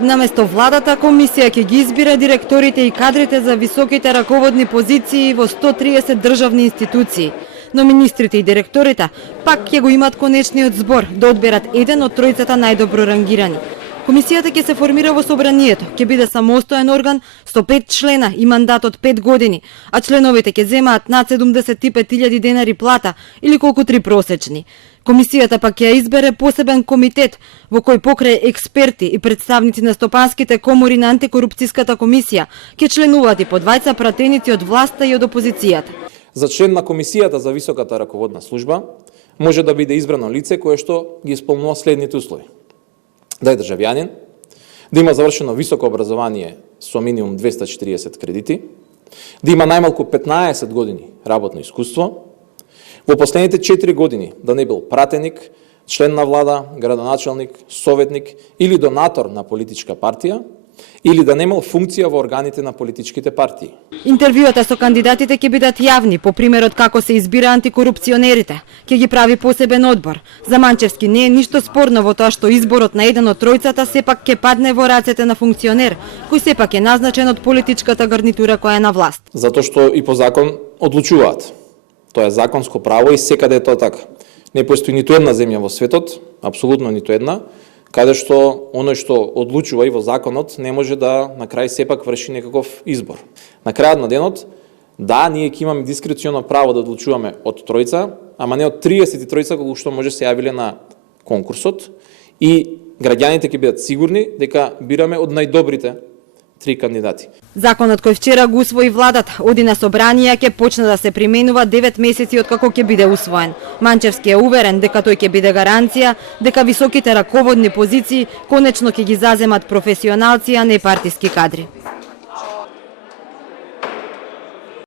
Наместо владата, комисија ќе ги избира директорите и кадрите за високите раководни позиции во 130 државни институции. Но министрите и директорите пак ќе го имат конечниот збор да одберат еден од тројцата најдобро рангирани. Комисијата ќе се формира во собранието, ќе биде самостоен орган со 5 члена и мандат од 5 години, а членовите ќе земаат над 75.000 денари плата или колку 3 просечни. Комисијата пак ќе избере посебен комитет во кој покрај експерти и представници на стопанските комори на антикорупцијската комисија ќе членуваат и по двајца пратеници од власта и од опозицијата. За член на комисијата за високата раководна служба може да биде избрано лице кое што ги исполнува следните услови: да е државјанин, да има завршено високо образование со минимум 240 кредити, да има најмалку 15 години работно искуство, во последните 4 години да не бил пратеник, член на влада, градоначалник, советник или донатор на политичка партија, или да немал функција во органите на политичките партии. Интервјуата со кандидатите ќе бидат јавни, по примерот како се избира антикорупционерите. Ќе ги прави посебен одбор. За Манчевски не е ништо спорно во тоа што изборот на еден од тројцата сепак ќе падне во рацете на функционер, кој сепак е назначен од политичката гарнитура која е на власт. Затоа што и по закон одлучуваат. Тоа е законско право и секаде е тоа така. Не постои ниту една земја во светот, апсолутно ниту една, каде што оној што одлучува и во законот не може да на крај сепак врши некаков избор. На крајот на денот, да, ние ќе имаме дискреционо право да одлучуваме од тројца, ама не од 33 колку што може се јавиле на конкурсот, и граѓаните ќе бидат сигурни дека бираме од најдобрите 3 кандидати. Законот кој вчера го усвои владата, оди на собрание, ќе почне да се применува 9 месеци од како ќе биде усвоен. Манчевски е уверен дека тој ќе биде гаранција дека високите раководни позиции конечно ќе ги заземат професионалци, а не партиски кадри.